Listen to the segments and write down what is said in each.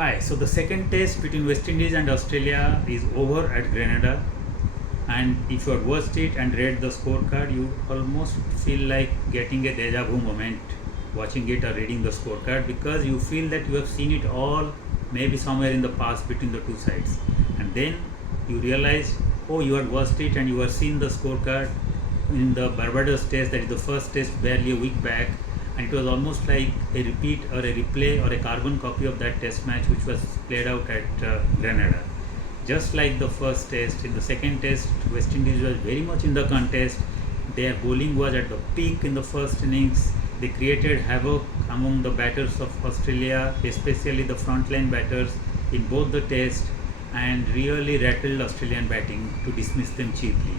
Hi, so the second test between West Indies and Australia is over at Grenada, and if you had watched it and read the scorecard, you almost feel like getting a deja vu moment watching it or reading the scorecard because you feel that you have seen it all maybe somewhere in the past between the two sides, and then you realize, oh, you had watched it and you have seen the scorecard in the Barbados test, that is the first test barely a week back, and it was almost like a repeat or a replay or a carbon copy of that test match which was played out at Grenada. Just like the first test, in the second test, West Indies was very much in the contest. Their bowling was at the peak in the first innings. They created havoc among the batters of Australia, especially the frontline batters in both the tests, and really rattled Australian batting to dismiss them cheaply.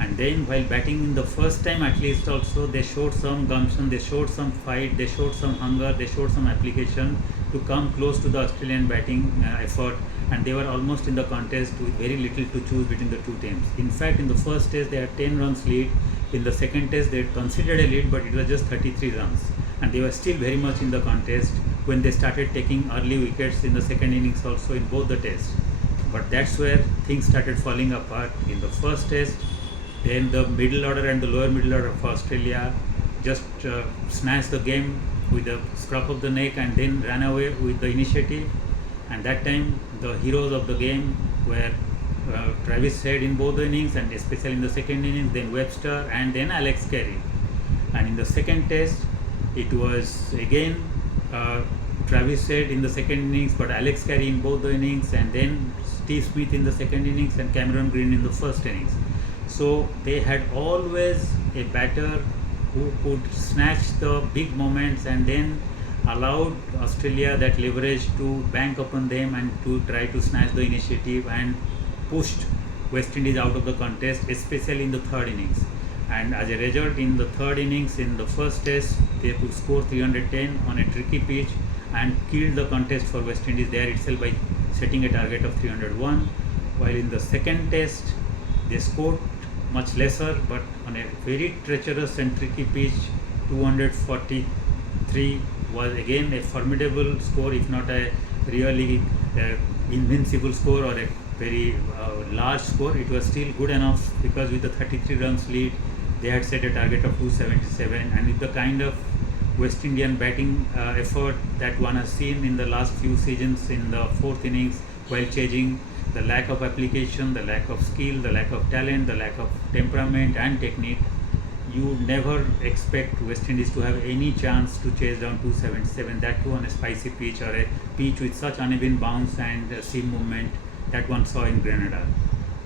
And then while batting in the first time at least also, they showed some gumption, they showed some fight, they showed some hunger, they showed some application to come close to the Australian batting effort, and they were almost in the contest with very little to choose between the two teams. In fact, in the first test they had 10 runs lead, in the second test they had considered a lead, but it was just 33 runs, and they were still very much in the contest when they started taking early wickets in the second innings also in both the tests. But that's where things started falling apart. In the first test, then the middle order and the lower middle order of Australia just snatched the game with a scruff of the neck and then ran away with the initiative. And that time, the heroes of the game were Travis Head in both the innings, and especially in the second innings, then Webster and then Alex Carey. And in the second test, it was again Travis Head in the second innings, but Alex Carey in both the innings, and then Steve Smith in the second innings and Cameron Green in the first innings. So they had always a batter who could snatch the big moments and then allowed Australia that leverage to bank upon them and to try to snatch the initiative, and pushed West Indies out of the contest, especially in the third innings. And as a result, in the third innings, in the first test, they could score 310 on a tricky pitch and killed the contest for West Indies there itself by setting a target of 301. While in the second test, they scored much lesser, but on a very treacherous and tricky pitch, 243 was again a formidable score, if not a really invincible score or a very large score. It was still good enough because with the 33 runs lead, they had set a target of 277, and with the kind of West Indian batting effort that one has seen in the last few seasons in the fourth innings while chasing, the lack of application, the lack of skill, the lack of talent, the lack of temperament and technique, you never expect West Indies to have any chance to chase down 277, that too on a spicy pitch or a pitch with such uneven bounce and seam movement that one saw in Grenada.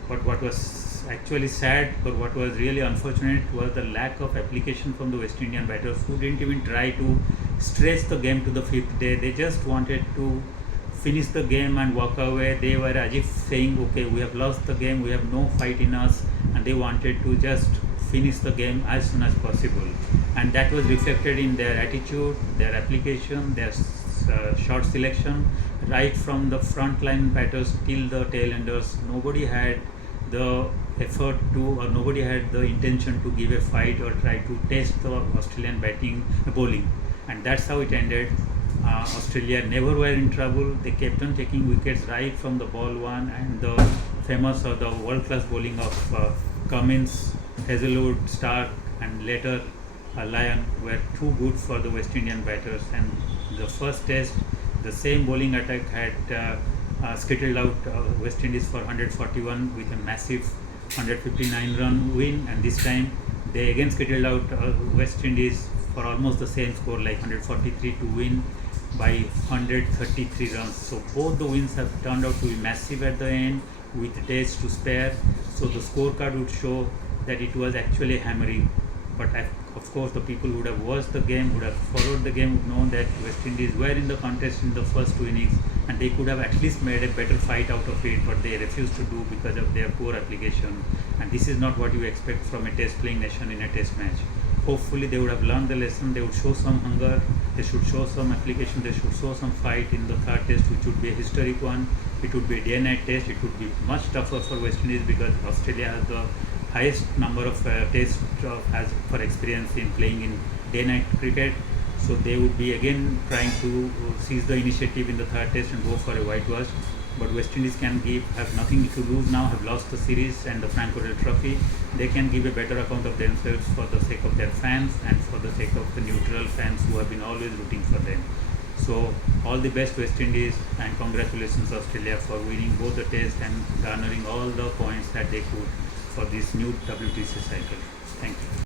But what was actually sad, or what was really unfortunate, was the lack of application from the West Indian batters, who didn't even try to stretch the game to the fifth day. They just wanted to finish the game and walk away. They were as if saying, okay, we have lost the game, we have no fight in us, and they wanted to just finish the game as soon as possible. And that was reflected in their attitude, their application, their shot selection, right from the frontline batters till the tail-enders. Nobody had the effort to, or nobody had the intention to give a fight or try to test the Australian bowling, and that's how it ended. Australia never were in trouble. They kept on taking wickets right from the ball one, and the famous or the world-class bowling of Cummins, Hazelwood, Stark, and later Lyon were too good for the West Indian batters. And the first test, the same bowling attack had skittled out West Indies for 141 with a massive 159 run win, and this time they again skittled out West Indies for almost the same score, like 143, to win by 133 runs. So both the wins have turned out to be massive at the end with days to spare. So the scorecard would show that it was actually hammering. But of course, the people who would have watched the game, would have followed the game, would know that West Indies were in the contest in the first two innings, and they could have at least made a better fight out of it, but they refused to do because of their poor application. And this is not what you expect from a test playing nation in a test match. Hopefully they would have learned the lesson, they would show some hunger, they should show some application, they should show some fight in the third test, which would be a historic one. It would be a day-night test. It would be much tougher for West Indies because Australia has the highest number of tests has for experience in playing in day-night cricket. So they would be again trying to seize the initiative in the third test and go for a whitewash. But West Indies have nothing to lose now, have lost the series and the Frank Odell Trophy. They can give a better account of themselves for the sake of their fans and for the sake of the neutral fans who have been always rooting for them. So all the best West Indies, and congratulations Australia for winning both the test and garnering all the points that they could for this new WTC cycle. Thank you.